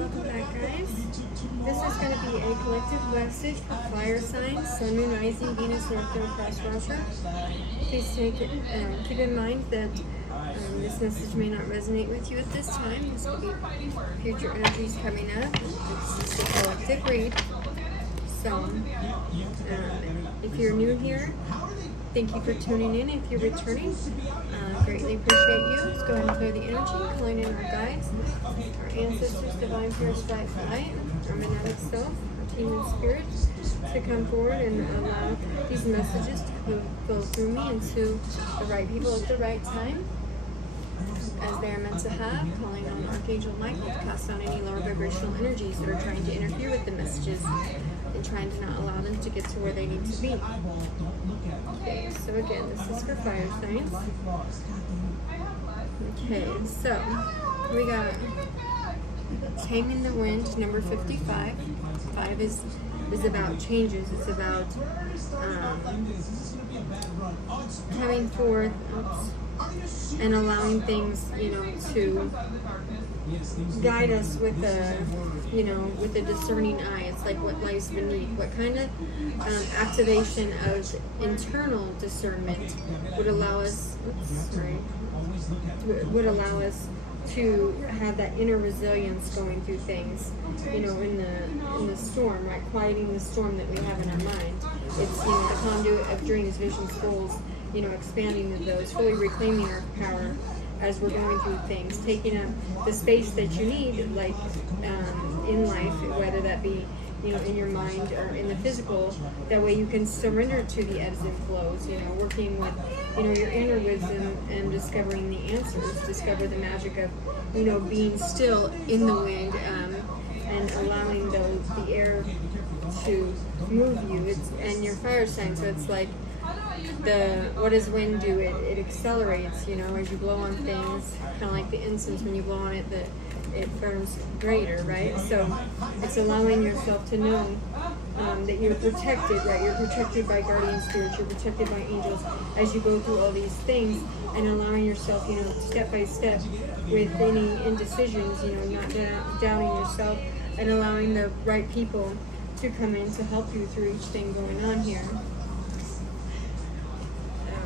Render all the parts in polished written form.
Welcome back, guys. This is going to be a collective message for fire signs, Sun, Moon, Rising, Venus, North Node, Cross Watcher. Please keep in mind that this message may not resonate with you at this time. This could be future energies coming up. This is a collective read. So, if you're new here, thank you for tuning in. If you're returning, greatly appreciate you. Let's go ahead and clear the energy, calling in our guides, our ancestors, divine purest right light, our magnetic self, our team and spirit, to come forward and allow these messages to go through me and to the right people at the right time, as they are meant to have. Calling on Archangel Michael to cast down any lower vibrational energies that are trying to interfere with the messages and trying to not allow them to get to where they need to be. Okay, so again, this is for fire signs. Okay, so we got Taming the Wind, number 55. 5 is about changes. It's about coming forth and allowing things, to guide us with a discerning eye. It's like what lies beneath. What kind of activation of internal discernment would allow us, to have that inner resilience going through things, in the storm, right? Quieting the storm that we have in our mind. It's, the conduit of dreams, visions, goals, expanding those, fully reclaiming our power as we're going through things, taking up the space that you need, like in life, whether that be, in your mind or in the physical. That way you can surrender to the ebbs and flows, working with, your inner wisdom and discovering the answers, discover the magic of, being still in the wind, and allowing the air to move you. And your fire sign, so it's like, what does wind do? It accelerates, as you blow on things, kind of like the incense. When you blow on it, it burns greater, right? So it's allowing yourself to know that you're protected, right? You're protected by guardian spirits, you're protected by angels as you go through all these things, and allowing yourself, step by step with any indecisions, not doubting yourself, and allowing the right people to come in to help you through each thing going on here.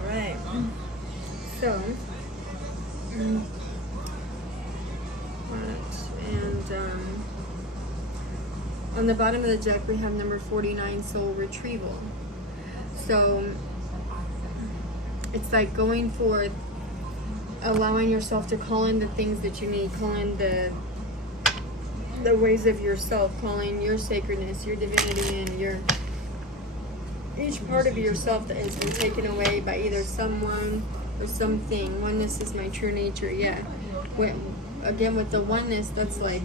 Right. So, and on the bottom of the deck we have number 49, soul retrieval. So it's like going forth, allowing yourself to call in the things that you need, call in the ways of yourself, calling your sacredness, your divinity, and each part of yourself that has been taken away by either someone or something. Oneness is my true nature. Yeah. Again, with the oneness, that's like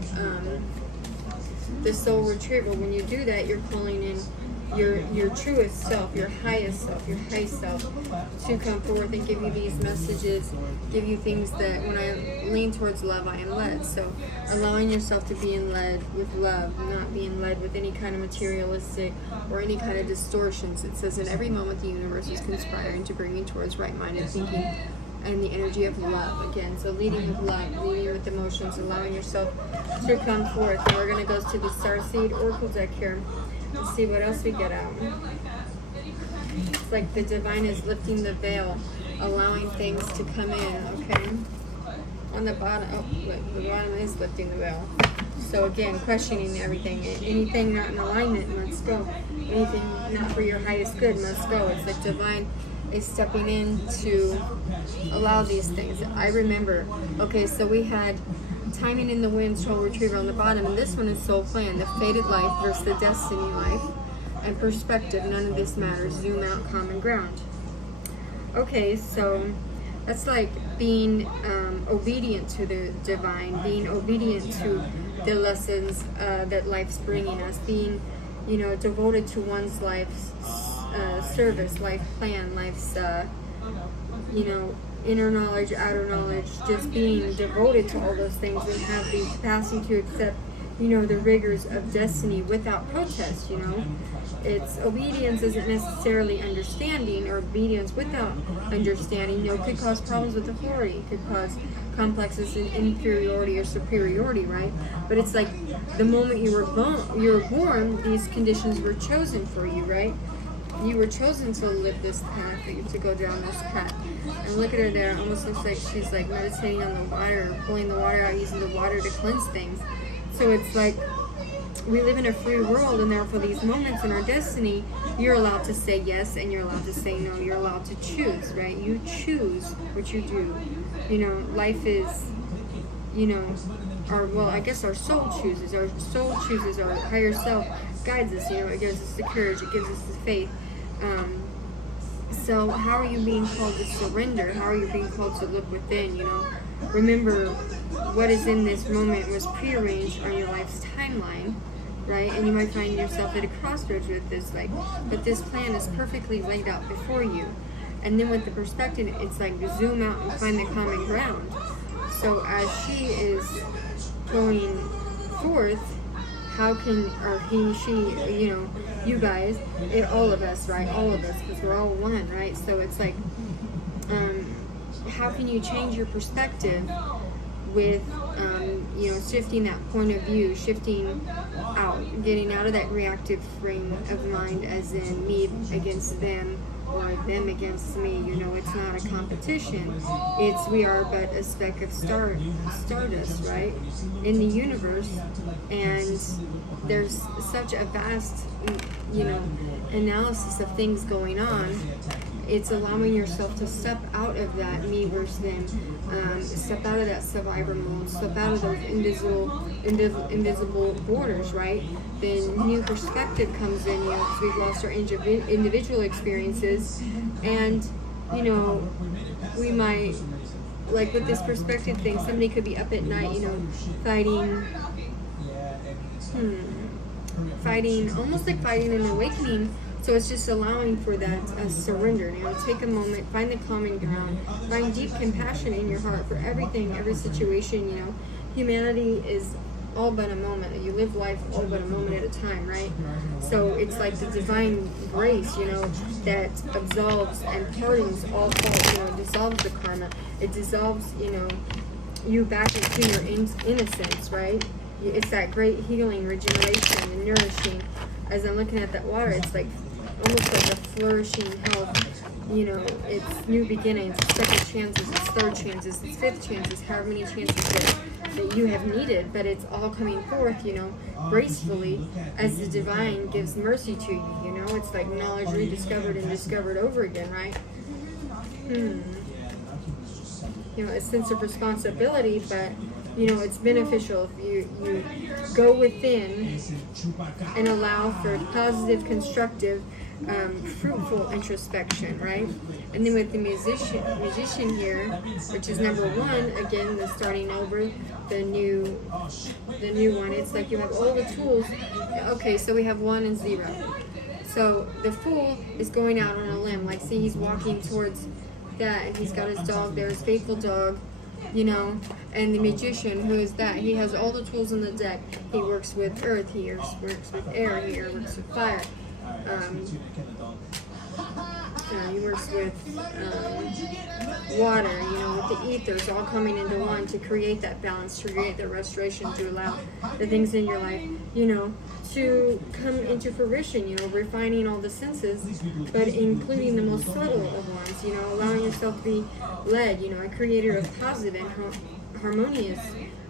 the soul retrieval. When you do that, you're calling in your truest self, your highest self, your high self, to come forth and give you these messages, give you things that when I lean towards love, I am led. So allowing yourself to be led with love, not being led with any kind of materialistic or any kind of distortions. It says in every moment the universe is conspiring to bring you towards right-minded thinking and the energy of love. Again, so leading with love, leading with emotions, allowing yourself to come forth. And we're going to go to the Starseed Oracle deck here. Let's see what else we get out. It's like the divine is lifting the veil, allowing things to come in, okay? On the bottom, the bottom is lifting the veil. So again, questioning everything. Anything not in alignment must go. Anything not for your highest good must go. It's like divine is stepping in to allow these things. I remember, okay, so we had Timing in the Wind, soul retrieval on the bottom, and this one is soul plan, the fated life versus the destiny life, and perspective, none of this matters, zoom out, common ground. Okay, so that's like being obedient to the divine, being obedient to the lessons that life's bringing us, being, devoted to one's life's service, life plan, life's, inner knowledge, outer knowledge, just being devoted to all those things and have the capacity to accept, the rigors of destiny without protest, It's obedience isn't necessarily understanding, or obedience without understanding, could cause problems with authority, could cause complexes in inferiority or superiority, right? But it's like the moment you were born, these conditions were chosen for you, right? You were chosen to live this path, to go down this path. And look at her there, it almost looks like she's like meditating on the water, pulling the water out, using the water to cleanse things. So it's like we live in a free world, and therefore these moments in our destiny, you're allowed to say yes and you're allowed to say no. You're allowed to choose, right? You choose what you do. You know, life is, you know, I guess our soul chooses. Our soul chooses. Our higher self guides us. You know, it gives us the courage. It gives us the faith. So how are you being called to surrender? How are you being called to look within? You know, remember what is in this moment was prearranged on your life's timeline, right? And you might find yourself at a crossroads with this, like, but this plan is perfectly laid out before you. And then with the perspective, it's like zoom out and find the common ground. So as she is going forth, how can, or he, she, you know, you guys, all of us, right? All of us, because we're all one, right? So it's like, how can you change your perspective with, you know, shifting that point of view, shifting out, getting out of that reactive frame of mind, as in me against them or them against me. You know, it's not a competition. It's we are but a speck of stardust, right, in the universe, and there's such a vast, you know, analysis of things going on. It's allowing yourself to step out of that me versus them, step out of that survivor mode, step out of those invisible borders, right? Then new perspective comes in, you know, because we've lost our individual experiences, and, you know, we might, like with this perspective thing, somebody could be up at night, you know, fighting, almost like fighting an awakening. So it's just allowing for that surrender. You know, take a moment, find the common ground, find deep compassion in your heart for everything, every situation. You know, humanity is all but a moment. You live life all but a moment at a time, right? So it's like the divine grace, you know, that absolves and pardons all fault. You know, dissolves the karma. It dissolves, you know, you back into your innocence, right? It's that great healing, regeneration, and nourishing. As I'm looking at that water, it's like almost like a flourishing health. You know, it's new beginnings, it's second chances, it's third chances, it's fifth chances, however many chances that you have needed, but it's all coming forth, you know, gracefully as the divine gives mercy to you. You know, it's like knowledge rediscovered and discovered over again, right? You know, a sense of responsibility, but you know, it's beneficial if you go within and allow for positive, constructive, fruitful introspection, right? And then with the magician here, which is number 1, again, the starting over, the new one. It's like you have all the tools. Okay, so we have 1 and 0. So the fool is going out on a limb. Like, see, he's walking towards that, and he's got his dog there, his faithful dog. You know, and the magician, who is that? He has all the tools on the deck. He works with earth, he works with air, he works with fire. He works with water, you know, with the ethers all coming into one to create that balance, to create that restoration, to allow the things in your life, you know, to come into fruition, you know, refining all the senses, but including the most subtle of ones, you know, allowing yourself to be led, you know, a creator of positive and harmonious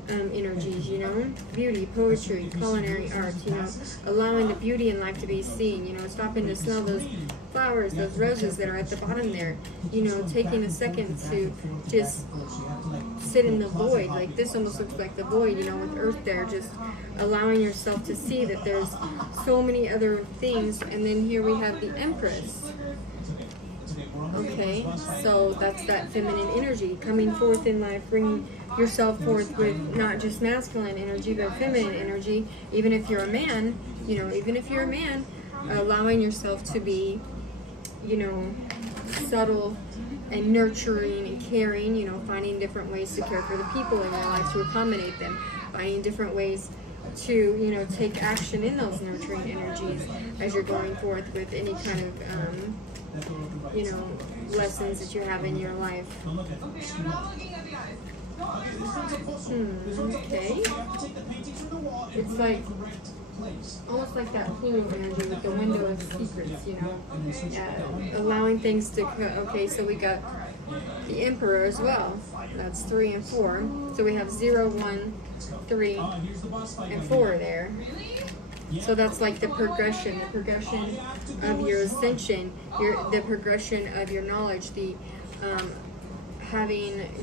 energies, you know, beauty, poetry, culinary arts, you know, allowing the beauty in life to be seen, you know, stopping to smell those flowers, those roses that are at the bottom there, you know, taking a second to just sit in the void. Like this almost looks like the void, you know, with earth there, just allowing yourself to see that there's so many other things. And then here we have the Empress. Okay, so that's that feminine energy coming forth in life, bringing yourself forth with not just masculine energy, but feminine energy. Even if you're a man, you know, allowing yourself to be, you know, subtle and nurturing and caring, you know, finding different ways to care for the people in your life, to accommodate them, finding different ways to, you know, take action in those nurturing energies as you're going forth with any kind of, you know, lessons that you have in your life. Okay. It's like almost like that healing energy with the window of secrets, you know, allowing things to. Okay, so we got the Emperor as well. That's 3 and 4. So we have 0, 1, 3, and 4 there. So that's like the progression of your ascension, the progression of your knowledge, the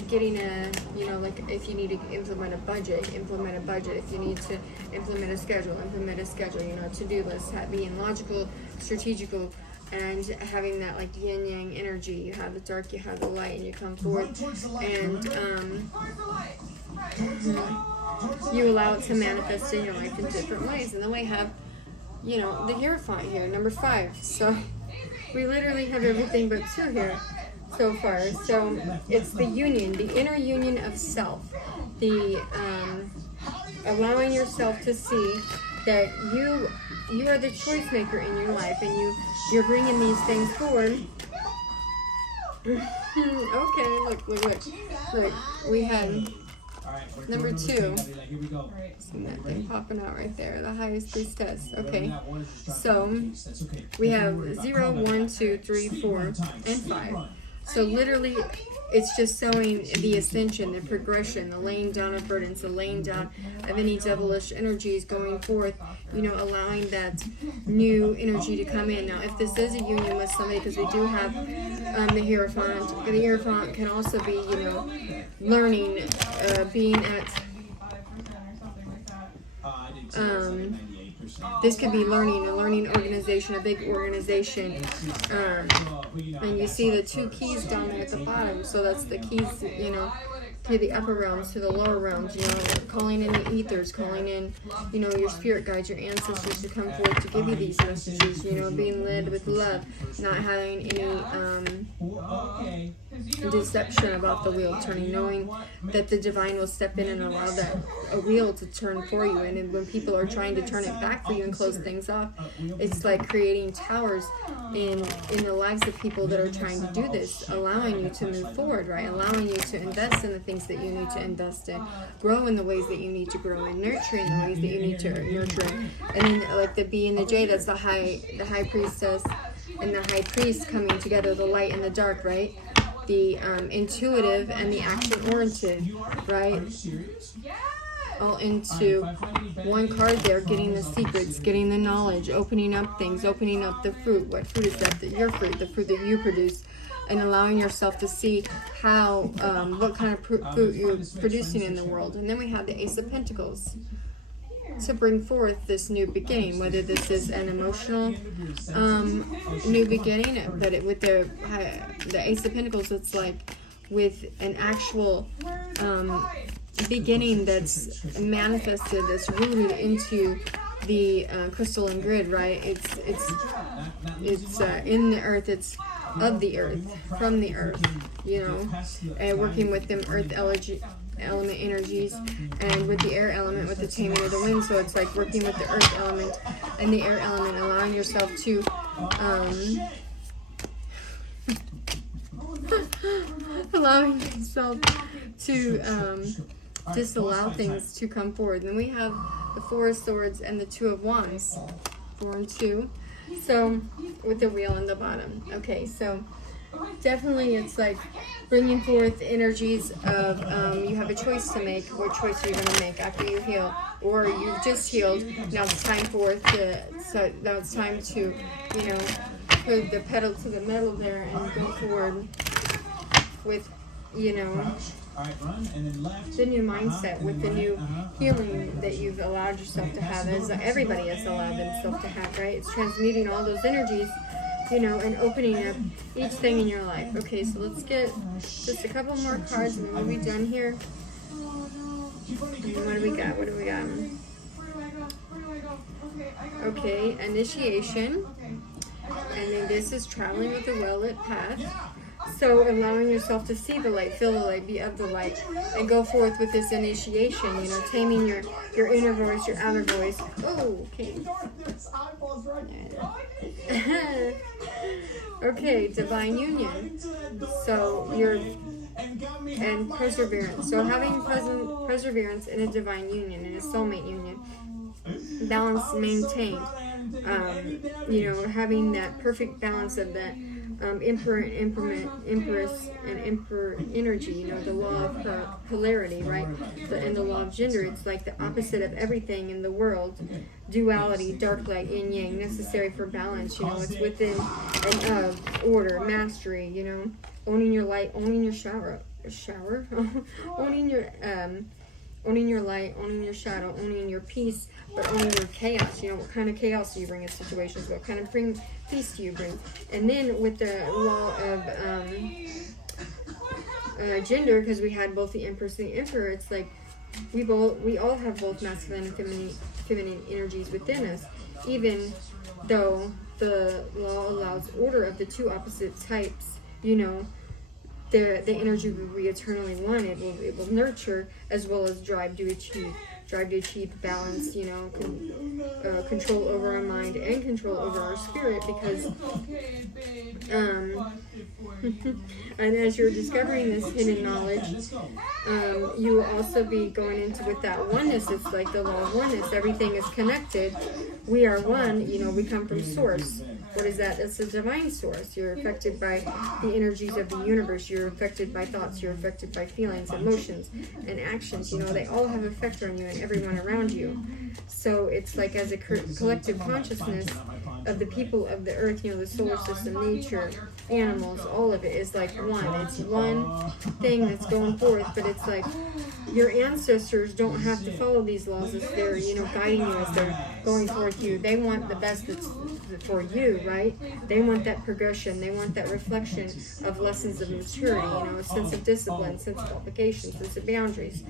getting a, you know, like if you need to implement a budget. If you need to implement a schedule, you know, to-do list, being logical, strategical, and having that like yin yang energy. You have the dark, you have the light, and you come forward, and you allow it to manifest in your life in different ways. And then we have, you know, the Hierophant here, number 5. So we literally have everything but 2 here so far. So it's the union, the inner union of self, the allowing yourself to see that you are the choice maker in your life, and you're bringing these things forward. Okay, look, we had number 2. See that thing popping out right there, the highest priestess. Okay, so we have 0, 1, 2, 3, 4, and 5. So literally, it's just showing the ascension, the progression, the laying down of burdens, the laying down of any devilish energies going forth, you know, allowing that new energy to come in. Now, if this is a union with somebody, because we do have the Hierophant can also be, you know, learning, being at, this could be learning, a learning organization, a big organization, and you see the 2 keys down there at the bottom, so that's the keys, you know, to the upper realms, to the lower realms, you know, calling in the ethers, calling in, you know, your spirit guides, your ancestors to come forth to give you these messages, you know, being led with love, not having any deception about the wheel turning, knowing that the divine will step in and allow that a wheel to turn for you. And when people are trying to turn it back for you and close things off, it's like creating towers in the lives of people that are trying to do this, allowing you to move forward, right? Allowing you to invest in the things that you need to invest in, grow in the ways that you need to grow in, nurture in the ways that you need to nurture in. And then like the B and the J, that's the high priestess and the high priest coming together, the light and the dark, right? The intuitive and the action-oriented, right? All into one card there, getting the secrets, getting the knowledge, opening up things, opening up the fruit. What fruit is that? Your fruit, the fruit that you produce, and allowing yourself to see how, what kind of fruit you're producing in the world. And then we have the Ace of Pentacles to bring forth this new beginning, whether this is an emotional new beginning, but with the Ace of Pentacles, it's like with an actual beginning that's manifested, that's rooted into the crystalline grid, right? It's in the earth, it's of the earth, from the earth, you know, and working with them earth element energies, and with the air element, with the taming of the wind. So it's like working with the earth element and the air element, allowing yourself to just allow things to come forward. And then we have the 4 of Swords and the 2 of Wands, 4 and 2. So with the wheel in the bottom. Okay, so definitely it's like bringing forth energies of you have a choice to make. What choice are you going to make after you heal, or you've just healed? Now it's time to you know, put the pedal to the metal there and go forward with, you know, the new mindset, with the new healing that you've allowed yourself to have, as everybody has allowed themselves to have, right? It's transmuting all those energies, you know, and opening up each thing in your life. Okay, so let's get just a couple more cards and we'll be done here. And what do we got? Okay, initiation. And then this is traveling with a well-lit path. So allowing yourself to see the light, feel the light, be of the light, and go forth with this initiation, you know, taming your inner voice, your outer voice. Oh, okay. Okay, divine union. So you're and perseverance. So having perseverance in a divine union, in a soulmate union, balance maintained, having that perfect balance of that emperor and empress and emperor energy, the law of polarity, right? And the law of gender, it's like the opposite of everything in the world. Duality, dark light, yin yang, necessary for balance, it's within an order, mastery, owning your light, owning your shower, owning your light, owning your shadow, owning your peace, but owning your chaos. What kind of chaos do you bring in situations? What kind of peace do you bring? And then with the law of gender, because we had both the empress and the emperor, it's like we all have both masculine and feminine energies within us, even though the law allows order of the two opposite types. The energy we eternally want, it will nurture as well as drive to achieve balance, control over our mind and control over our spirit, because and as you're discovering this hidden knowledge, you will also be going into with that oneness. It's like the law of oneness. Everything is connected. We are one. We come from source. What is that? It's a divine source. You're affected by the energies of the universe. You're affected by thoughts. You're affected by feelings, emotions, and actions. They all have effect on you and everyone around you. So it's like as a collective consciousness of the people of the earth, the solar system, nature, animals, all of it is like one. It's one thing that's going forth, but it's like your ancestors don't have to follow these laws as they're, guiding you, as they're going towards you. They want the best that's for you, right? They want that progression. They want that reflection of lessons of maturity, a sense of discipline, sense of obligation, sense of boundaries.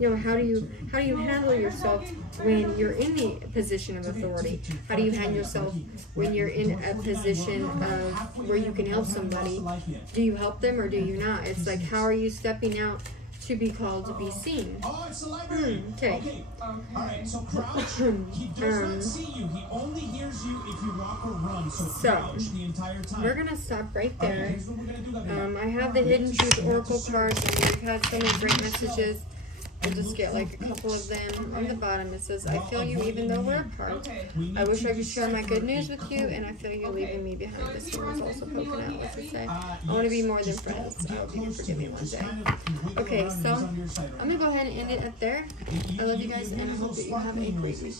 How do you handle yourself when you're in the position of authority? How do you handle yourself when you're in a position of where you can help somebody? Do you help them or do you not? It's like, how are you stepping out to be called to be seen? Okay. Alright, so crouch. He does not see you. He only hears you if you walk or run. So crouch the entire time. We're gonna stop right there. I have the Hidden Truth Oracle cards, and we've had so many great messages. We'll just get like a couple of them. On the bottom it says, I feel you even though we're apart. I wish I could share my good news with you, and I feel you leaving me behind. This one is also poking out. What's it say? I want to be more than friends. I hope you can forgive me one day. Okay, so I'm going to go ahead and end it up there. I love you guys, and I hope that you have a great week.